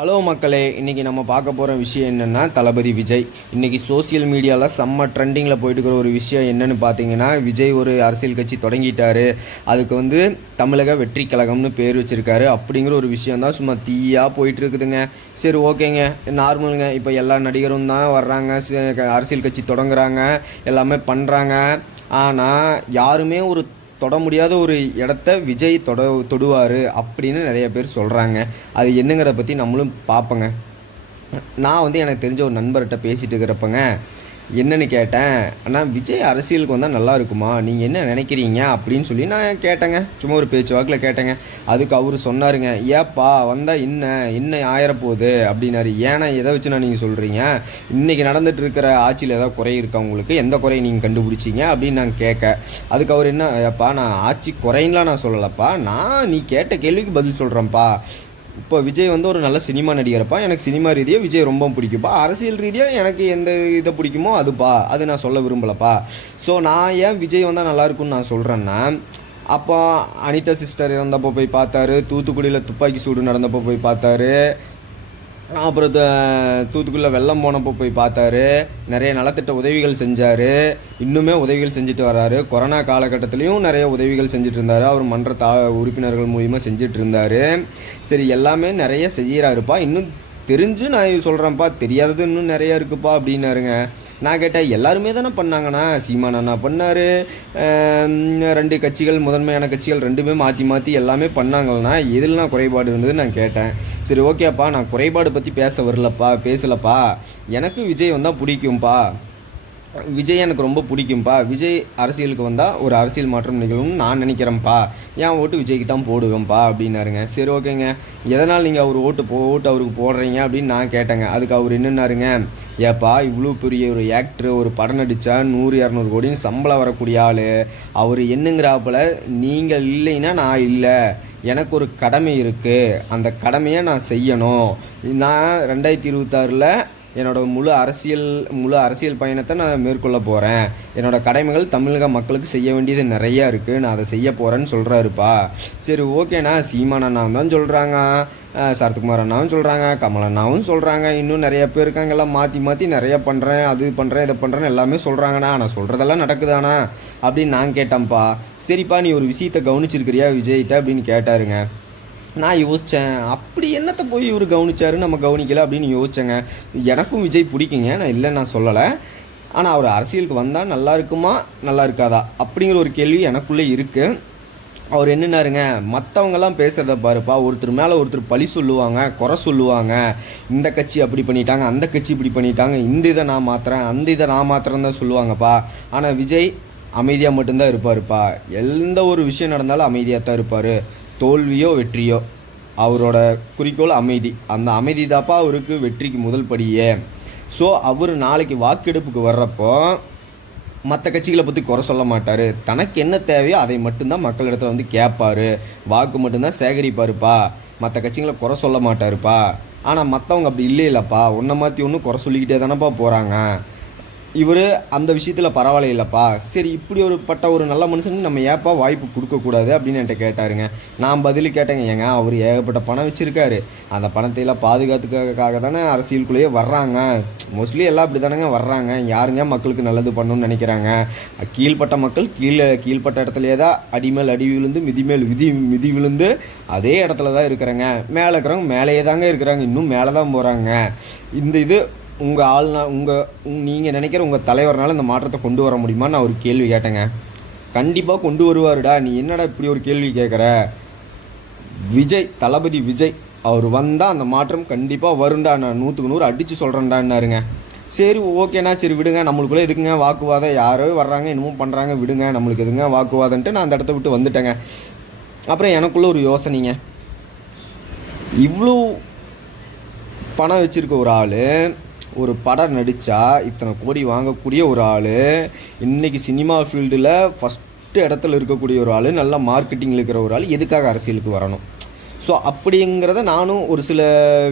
Hello மக்களே, இன்றைக்கி நம்ம பார்க்க போகிற விஷயம் என்னென்னா தளபதி விஜய். இன்றைக்கி சோசியல் மீடியாவில் செம்ம ட்ரெண்டிங்கில் போயிட்டுருக்கிற ஒரு விஷயம் என்னென்னு பார்த்தீங்கன்னா, விஜய் ஒரு அரசியல் கட்சி தொடங்கிட்டார். அதுக்கு தமிழக வெற்றி கழகம்னு பேர் வச்சுருக்காரு. அப்படிங்கிற ஒரு விஷயந்தான் சும்மா தீயாக போயிட்டுருக்குதுங்க. சரி, ஓகேங்க, நார்மலுங்க. இப்போ எல்லா நடிகரும் தான் வர்றாங்க, அரசியல் கட்சி தொடங்குறாங்க, எல்லாமே பண்ணுறாங்க. ஆனால் யாருமே தொட முடியாத ஒரு இடத்த விஜய் தொடுவார் அப்படின்னு நிறைய பேர் சொல்கிறாங்க. அது என்னங்கிறத பற்றி நம்மளும் பார்ப்போங்க. நான் எனக்கு தெரிஞ்ச ஒரு நண்பர்கிட்ட பேசிகிட்டு இருக்கிறப்பங்க என்னென்னு கேட்டேன். ஆனால் விஜய் அரசியலுக்கு வந்தால் நல்லா இருக்குமா, நீங்கள் என்ன நினைக்கிறீங்க அப்படின்னு சொல்லி நான் கேட்டேங்க. சும்மா ஒரு பேச்சு வாக்கில் கேட்டேங்க. அதுக்கு அவர் சொன்னாருங்க, ஏப்பா வந்தால் என்ன ஆயிரப்போகுது அப்படின்னாரு. ஏன்னா எதை வச்சுனா நீங்கள் சொல்கிறீங்க, இன்றைக்கி நடந்துகிட்டு இருக்கிற ஆட்சியில் ஏதாவது குறை இருக்கா உங்களுக்கு, எந்த குறையை நீங்கள் கண்டுபிடிச்சிங்க அப்படின்னு நான் கேட்க, அதுக்கு அவர் என்ன, ஏப்பா நான் ஆட்சி குறைன்லாம் நான் சொல்லலப்பா, நீ கேட்ட கேள்விக்கு பதில் சொல்கிறேன்ப்பா. இப்போ விஜய் ஒரு நல்ல சினிமா நடிகர்ப்பா, எனக்கு சினிமா ரீதியாக விஜய் ரொம்ப பிடிக்கும்ப்பா, அரசியல் ரீதியாக எனக்கு எந்த இதை பிடிக்குமோ அதுப்பா, அது நான் சொல்ல விரும்பலப்பா. ஸோ நான் ஏன் விஜய் வந்தால் நல்லாயிருக்குன்னு நான் சொல்கிறேன்னா, அப்போ அனிதா சிஸ்டர் இறந்தப்போ போய் பார்த்தாரு, தூத்துக்குடியில் துப்பாக்கி சூடு நடந்தப்போ போய் பார்த்தாரு, அப்புறம் தூத்துக்குடியில் வெள்ளம் போனப்போ போய் பார்த்தாரு, நிறைய நலத்திட்ட உதவிகள் செஞ்சார், இன்னுமே உதவிகள் செஞ்சுட்டு வர்றாரு. கொரோனா காலகட்டத்துலேயும் நிறைய உதவிகள் செஞ்சுட்டு இருந்தார். அவர் மன்ற உறுப்பினர்கள் மூலிமா செஞ்சுட்டு இருந்தார். சரி, எல்லாமே நிறைய செய்கிறாருப்பா, இன்னும் தெரிஞ்சு நான் சொல்கிறேன்ப்பா, தெரியாதது இன்னும் நிறையா இருக்குப்பா அப்படின்னாருங்க. நான் கேட்டேன், எல்லாருமே தானே பண்ணாங்கண்ணா, சீமான் அண்ணா பண்ணார், 2 கட்சிகள், முதன்மையான கட்சிகள் ரெண்டுமே மாற்றி மாற்றி எல்லாமே பண்ணாங்கண்ணா, எதுலாம் குறைபாடு இருந்ததுன்னு நான் கேட்டேன். சரி, ஓகேப்பா, நான் குறைபாடு பற்றி பேசலப்பா, எனக்கு விஜய் வந்தால் பிடிக்கும்ப்பா, விஜய் எனக்கு ரொம்ப பிடிக்கும்ப்பா, விஜய் அரசியலுக்கு வந்தால் ஒரு அரசியல் மாற்றம் நிகழும்னு நான் நினைக்கிறேன்ப்பா, என் ஓட்டு விஜய்க்கு தான் போடுவேன்ப்பா அப்படின்னாருங்க. சரி, ஓகேங்க, எதனால் நீங்கள் அவர் ஓட்டு அவருக்கு போடுறீங்க அப்படின்னு நான் கேட்டேங்க. அதுக்கு அவர் என்னன்னாருங்க, ஏப்பா இவ்வளோ பெரிய ஒரு ஆக்டர், ஒரு படம் நடித்தா 100-200 கோடின்னு சம்பளம் வரக்கூடிய ஆள், அவர் என்னங்கிறாப்புல, நீங்கள் இல்லைன்னா நான் இல்லை, எனக்கு ஒரு கடமை இருக்குது, அந்த கடமையை நான் செய்யணும், நான் 2026 என்னோடய முழு அரசியல் பயணத்தை நான் மேற்கொள்ள போகிறேன், என்னோடய கடமைகள் தமிழக மக்களுக்கு செய்ய வேண்டியது நிறையா இருக்குது, நான் அதை செய்ய போகிறேன்னு சொல்கிறாருப்பா. சரி, ஓகேண்ணா, சீமான் அண்ணாவும் தான் சொல்கிறாங்க, சரத்குமார் அண்ணாவும் சொல்கிறாங்க, கமல் அண்ணாவும் சொல்கிறாங்க, இன்னும் நிறைய பேர் இருக்காங்க, எல்லாம் மாற்றி நிறைய பண்ணுறேன், அது பண்ணுறேன், இதை பண்ணுறேன்னு எல்லாமே சொல்கிறாங்கண்ணா, ஆனால் சொல்கிறதெல்லாம் நடக்குதாண்ணா அப்படின்னு நான் கேட்டேன்ப்பா. சரிப்பா, நீ ஒரு விஷயத்தை கவனிச்சிருக்கிறியா விஜய்கிட்ட அப்படின்னு கேட்டாருங்க. நான் யோசித்தேன், அப்படி என்னத்தை போய் இவர் கவனிச்சாரு நம்ம கவனிக்கலை அப்படின்னு யோசித்தேங்க. எனக்கும் விஜய் பிடிக்குங்க, நான் இல்லைன்னு நான் சொல்லலை, ஆனால் அவர் அரசியலுக்கு வந்தால் நல்லா இருக்குமா நல்லா இருக்காதா அப்படிங்கிற ஒரு கேள்வி எனக்குள்ளே இருக்குது. அவர் என்னன்னாருங்க, மற்றவங்கெல்லாம் பேசுகிறத பாருப்பா, ஒருத்தர் மேலே ஒருத்தர் பழி சொல்லுவாங்க, குறை சொல்லுவாங்க, இந்த கட்சி அப்படி பண்ணிட்டாங்க, அந்த கட்சி இப்படி பண்ணிட்டாங்க, இந்த இதை நான் மாற்றுறேன், அந்த இதை நான் மாற்றுறேன்னு தான் சொல்லுவாங்கப்பா, ஆனால் விஜய் அமைதியாக மட்டும்தான் இருப்பாருப்பா, எந்த ஒரு விஷயம் நடந்தாலும் அமைதியாக தான் இருப்பார், தோல்வியோ வெற்றியோ அவரோட குறிக்கோள் அமைதி, அந்த அமைதி தாப்பா அவருக்கு வெற்றிக்கு முதல் படியே. ஸோ அவர் நாளைக்கு வாக்கெடுப்புக்கு வர்றப்போ மற்ற கட்சிகளை பற்றி குறை சொல்ல மாட்டார், தனக்கு என்ன தேவையோ அதை மட்டும்தான் மக்களிடத்தில் கேட்பார், வாக்கு மட்டும்தான் சேகரிப்பாருப்பா, மற்ற கட்சிகளை குறை சொல்ல மாட்டாருப்பா. ஆனால் மற்றவங்க அப்படி இல்லைல்லப்பா, ஒன்றை மாற்றி ஒன்று குறை சொல்லிக்கிட்டே தானப்பா போகிறாங்க, இவர் அந்த விஷயத்தில் பரவாயில்லைப்பா. சரி, இப்படி ஒரு நல்ல மனுஷனுக்கு நம்ம ஏப்பா வாய்ப்பு கொடுக்கக்கூடாது அப்படின்னு என்கிட்ட கேட்டாருங்க. நான் பதில் கேட்டேங்க, ஏங்க அவர் ஏகப்பட்ட பணம் வச்சுருக்காரு, அந்த பணத்தையெல்லாம் பாதுகாத்துக்காக தானே அரசியலுக்குள்ளேயே வர்றாங்க, மோஸ்ட்லி எல்லாம் அப்படி தானேங்க வர்றாங்க, யாருங்க மக்களுக்கு நல்லது பண்ணணும்னு நினைக்கிறாங்க, கீழ்ப்பட்ட மக்கள் கீழ்ப்பட்ட இடத்துலையே தான் அடிமேல் அடி விழுந்து மிதிமேல் மிதி விழுந்து அதே இடத்துல தான் இருக்கிறாங்க, மேலே இருக்கிறவங்க மேலேயே தாங்க இருக்கிறாங்க, இன்னும் மேலே தான் போகிறாங்க. இது உங்கள் நீங்கள் நினைக்கிற உங்கள் தலைவர்னால இந்த மாற்றத்தை கொண்டு வர முடியுமான்னு நான் ஒரு கேள்வி கேட்டேங்க. கண்டிப்பாக கொண்டு வருவாருடா, நீ என்னடா இப்படி ஒரு கேள்வி கேட்குற, தளபதி விஜய் அவர் வந்தால் அந்த மாற்றம் கண்டிப்பாக வருண்டா, நான் 100க்கு 100 அடித்து சொல்கிறேன்டான்னாருங்க. சரி, ஓகேண்ணா, சரி விடுங்க, நம்மளுக்குள்ளே எதுக்குங்க வாக்குவாதம், யாரோ வர்றாங்க இன்னமும் பண்ணுறாங்க, விடுங்க, நம்மளுக்கு எதுங்க வாக்குவாதன்ட்டு நான் அந்த இடத்த விட்டு வந்துட்டேங்க. அப்புறம் எனக்குள்ளே ஒரு யோசனைங்க, இவ்வளோ பணம் வச்சுருக்க ஒரு ஆள், ஒரு படம் நடித்தா இத்தனை கோடி வாங்கக்கூடிய ஒரு ஆள், இன்றைக்கி சினிமா ஃபீல்டில் ஃபஸ்ட்டு இடத்துல இருக்கக்கூடிய ஒரு ஆள், நல்லா மார்க்கெட்டிங்கில் இருக்கிற ஒரு ஆள் எதுக்காக அரசியலுக்கு வரணும்? ஸோ அப்படிங்கிறத நானும் ஒரு சில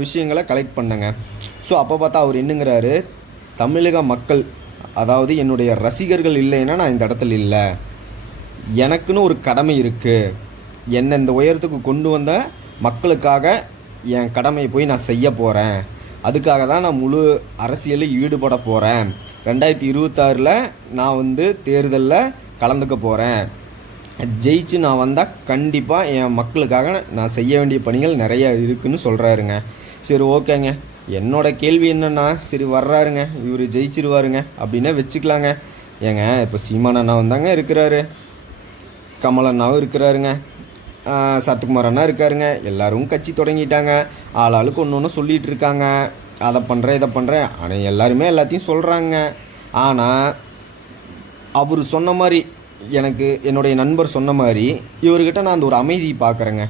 விஷயங்களை கலெக்ட் பண்ணேங்க. ஸோ அப்போ பார்த்தா அவர் என்னங்கிறாரு, தமிழக மக்கள், அதாவது என்னுடைய ரசிகர்கள் இல்லைன்னா நான் இந்த இடத்துல இல்லை, எனக்குன்னு ஒரு கடமை இருக்குது, என்னை இந்த உயரத்துக்கு கொண்டு வந்த மக்களுக்காக என் கடமையை போய் நான் செய்ய போகிறேன், அதுக்காக தான் நான் முழு அரசியலில் ஈடுபட போகிறேன், 2026 நான் வந்து தேர்தலில் கலந்துக்க போகிறேன், ஜெயிச்சு நான் வந்தால் கண்டிப்பாக என் மக்களுக்காக நான் செய்ய வேண்டிய பணிகள் நிறையா இருக்குதுன்னு சொல்கிறாருங்க. சரி ஓகேங்க, என்னோட கேள்வி என்னென்னா, சரி வர்றாருங்க, இவர் ஜெயிச்சிருவாருங்க அப்படின்னே வச்சுக்கலாங்க. ஏங்க இப்போ சீமான் அண்ணா வந்தாங்க இருக்கிறாரு, கமல் அண்ணாவும் இருக்கிறாருங்க, சரத்குமார் அண்ணா இருக்காருங்க, எல்லோரும் கட்சி தொடங்கிட்டாங்க, ஆளாளுக்கு ஒன்று ஒன்று சொல்லிகிட்டு இருக்காங்க, அதை பண்ணுறேன் இதை பண்ணுறேன், ஆனால் எல்லாருமே எல்லாத்தையும் சொல்கிறாங்க. ஆனால் அவர் சொன்ன மாதிரி, எனக்கு என்னுடைய நண்பர் சொன்ன மாதிரி இவர்கிட்ட நான் அந்த ஒரு அமைதி பார்க்குறேங்க.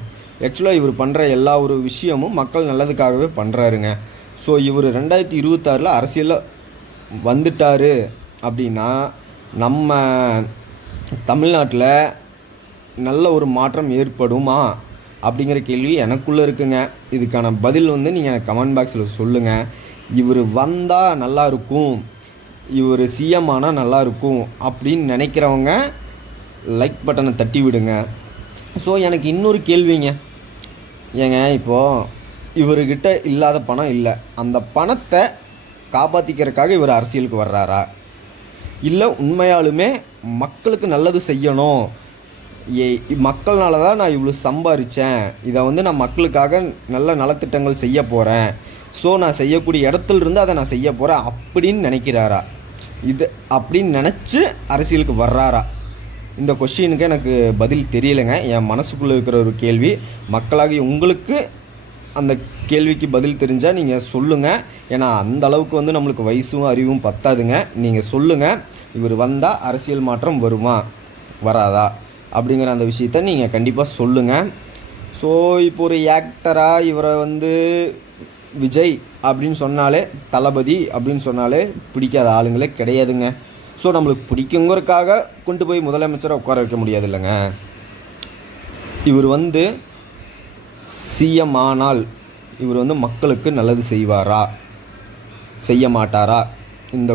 ஆக்சுவலாக இவர் பண்ணுற எல்லா ஒரு விஷயமும் மக்கள் நல்லதுக்காகவே பண்ணுறாருங்க. ஸோ இவர் 2026 அரசியலில் வந்துட்டார் அப்படின்னா நம்ம தமிழ்நாட்டில் நல்ல ஒரு மாற்றம் ஏற்படுமா அப்படிங்கிற கேள்வி எனக்குள்ளே இருக்குங்க. இதுக்கான பதில் வந்து நீங்கள் எனக்கு கமெண்ட் பாக்ஸில் சொல்லுங்கள். இவர் வந்தால் நல்லாயிருக்கும், இவர் சிஎம் ஆனால் நல்லாயிருக்கும் அப்படின்னு நினைக்கிறவங்க லைக் பட்டனை தட்டி விடுங்க. ஸோ எனக்கு இன்னொரு கேள்விங்க, ஏங்க இப்போது இவர்கிட்ட இல்லாத பணம் இல்லை, அந்த பணத்தை காப்பாற்றிக்கிறதுக்காக இவர் அரசியலுக்கு வர்றாரா, இல்லை உண்மையாலுமே மக்களுக்கு நல்லது செய்யணும், மக்கள்னால தான் நான் இவ்வளோ சம்பாதிச்சேன், இதை வந்து நான் மக்களுக்காக நல்ல நலத்திட்டங்கள் செய்ய போகிறேன், ஸோ நான் செய்யக்கூடிய இடத்துலேருந்து அதை நான் செய்ய போகிறேன் அப்படின்னு நினைக்கிறாரா, இது அப்படின்னு நினச்சி அரசியலுக்கு வர்றாரா? இந்த கொஸ்டினுக்கு எனக்கு பதில் தெரியலைங்க. என் மனசுக்குள்ளே இருக்கிற ஒரு கேள்வி. மக்களாகி உங்களுக்கு அந்த கேள்விக்கு பதில் தெரிஞ்சால் நீங்கள் சொல்லுங்கள். ஏன்னா அந்த அளவுக்கு வந்து நம்மளுக்கு வயசும் அறிவும் பத்தாதுங்க. நீங்கள் சொல்லுங்கள், இவர் வந்தால் அரசியல் மாற்றம் வருமா வராதா அப்படிங்கிற அந்த விஷயத்த நீங்கள் கண்டிப்பாக சொல்லுங்கள். ஸோ இப்போ ஒரு ஆக்டராக இவரை வந்து விஜய் அப்படின்னு சொன்னாலே, தளபதி அப்படின்னு சொன்னாலே பிடிக்காத ஆளுங்களே கிடையாதுங்க. ஸோ நம்மளுக்கு பிடிக்குங்கிறதுக்காக கொண்டு போய் முதலமைச்சரை உட்கார வைக்க முடியாது இல்லைங்க. இவர் வந்து சிஎம் ஆனால் இவர் வந்து மக்களுக்கு நல்லது செய்வாரா செய்ய மாட்டாரா? இந்த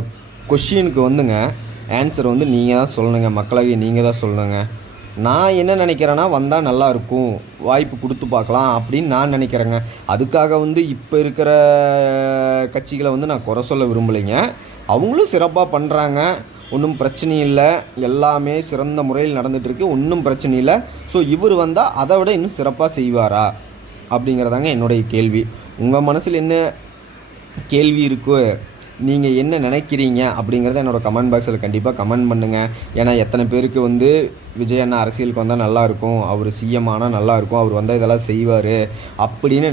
கொஷினுக்கு வந்துங்க ஆன்சர் வந்து நீங்கள் தான் சொல்லணுங்க, மக்களாகி நீங்கள் தான் சொல்லணுங்க. நான் என்ன நினைக்கிறேன்னா, வந்தால் நல்லாயிருக்கும், வாய்ப்பு கொடுத்து பார்க்கலாம் அப்படின்னு நான் நினைக்கிறேங்க. அதுக்காக வந்து இப்போ இருக்கிற கட்சிகளை வந்து நான் குறை சொல்ல விரும்பலைங்க. அவங்களும் சிறப்பாக பண்ணுறாங்க, ஒன்றும் பிரச்சனை இல்லை, எல்லாமே சிறந்த முறையில் நடந்துகிட்ருக்கு, ஒன்றும் பிரச்சனை இல்லை. ஸோ இவர் வந்தால் அதை விட இன்னும் சிறப்பாக செய்வாரா அப்படிங்கிறதாங்க என்னுடைய கேள்வி. உங்கள் மனசில் என்ன கேள்வி இருக்கோ, நீங்கள் என்ன நினைக்கிறீங்க அப்படிங்கிறத என்னோடய கமெண்ட் பாக்ஸில் கண்டிப்பாக கமெண்ட் பண்ணுங்கள். ஏன்னா எத்தனை பேருக்கு வந்து விஜய் அண்ணா அரசியலுக்கு வந்தால் நல்லாயிருக்கும், அவர் சிஎம் ஆனால் நல்லாயிருக்கும், அவர் வந்தால் இதெல்லாம் செய்வார் அப்படின்னு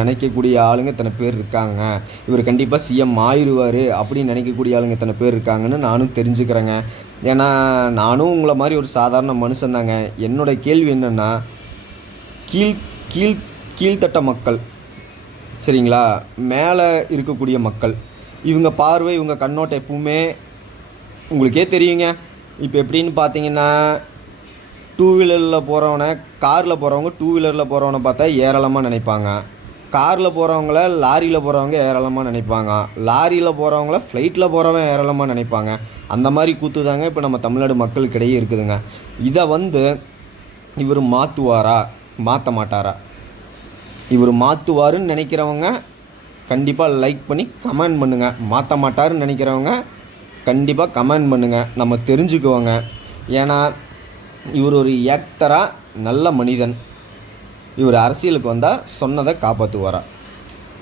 நினைக்கக்கூடிய ஆளுங்க இத்தனை பேர் இருக்காங்க. இவர் கண்டிப்பாக சிஎம் ஆயிடுவார் அப்படின்னு நினைக்கக்கூடிய ஆளுங்க இத்தனை பேர் இருக்காங்கன்னு நானும் தெரிஞ்சுக்கிறேங்க. ஏன்னா நானும் உங்களை மாதிரி ஒரு சாதாரண மனுஷன்தாங்க. என்னோடய கேள்வி என்னென்னா, கீழ்த்தட்ட மக்கள் சரிங்களா, மேலே இருக்கக்கூடிய மக்கள், இவங்க பார்வை இவங்க கண்ணோட்டம் எப்பவுமே உங்களுக்கே தெரியுங்க. இப்போ எப்படின்னு பார்த்தீங்கன்னா, டூ வீலரில் போகிறவனை காரில் போகிறவங்க டூ வீலரில் போகிறவனை பார்த்தா ஏராளமாக நினைப்பாங்க, காரில் போகிறவங்கள லாரியில் போகிறவங்க ஏராளமாக நினைப்பாங்க, லாரியில் போகிறவங்கள ஃப்ளைட்டில் போகிறவன் ஏராளமாக நினைப்பாங்க. அந்த மாதிரி கூத்து தாங்க இப்போ நம்ம தமிழ்நாடு மக்களுக்கிடையே இருக்குதுங்க. இதை வந்து இவர் மாற்றுவாரா மாற்ற மாட்டாரா? இவர் மாற்றுவாருன்னு நினைக்கிறவங்க கண்டிப்பாக லைக் பண்ணி கமெண்ட் பண்ணுங்கள். மாற்ற மாட்டாருன்னு நினைக்கிறவங்க கண்டிப்பாக கமெண்ட் பண்ணுங்கள், நம்ம தெரிஞ்சுக்குவோங்க. ஏன்னா இவர் ஒரு ஆக்டராக நல்ல மனிதன். இவர் அரசியலுக்கு வந்தால் சொன்னதை காப்பாற்றுவாரா?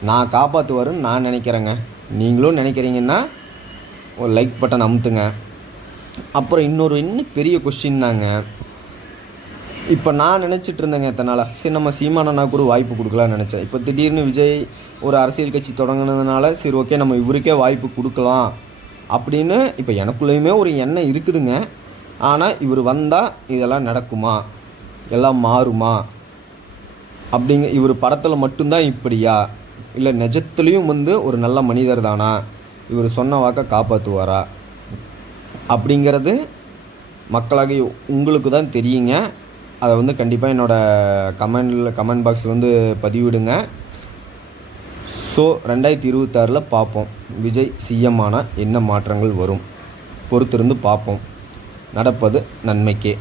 நான் காப்பாற்றுவாருன்னு நான் நினைக்கிறேங்க. நீங்களும் நினைக்கிறீங்கன்னா ஒரு லைக் பட்டன் அமுத்துங்க. அப்புறம் இன்னும் பெரிய கொஸ்டின் தாங்க. இப்போ நான் நினச்சிட்டு இருந்தேங்க இத்தனை நாளாக, சரி நம்ம சீமானண்ணாவுக்கு ஒரு வாய்ப்பு கொடுக்கலான்னு நினச்சேன். இப்போ திடீர்னு விஜய் ஒரு அரசியல் கட்சி தொடங்கினதுனால சரி ஓகே நம்ம இவருக்கே வாய்ப்பு கொடுக்கலாம் அப்படின்னு இப்போ எனக்குள்ளேயுமே ஒரு எண்ணம் இருக்குதுங்க. ஆனால் இவர் வந்தால் இதெல்லாம் நடக்குமா, எல்லாம் மாறுமா அப்படிங்க? இவர் படத்தில் மட்டும்தான் இப்படியா, இல்லை நிஜத்துலேயும் வந்து ஒரு நல்ல மனிதர் தானா, இவர் சொன்ன வாக்கை காப்பாற்றுவாரா அப்படிங்கிறது மக்களாக உங்களுக்கு தான் தெரியுங்க. அதை வந்து கண்டிப்பாக என்னோடய கமெண்ட் பாக்ஸில் வந்து பதிவிடுங்க. ஸோ 2026 பார்ப்போம், விஜய் சிஎம் ஆனால் என்ன மாற்றங்கள் வரும், பொறுத்திருந்து பார்ப்போம். நடப்பது நன்மைக்கே.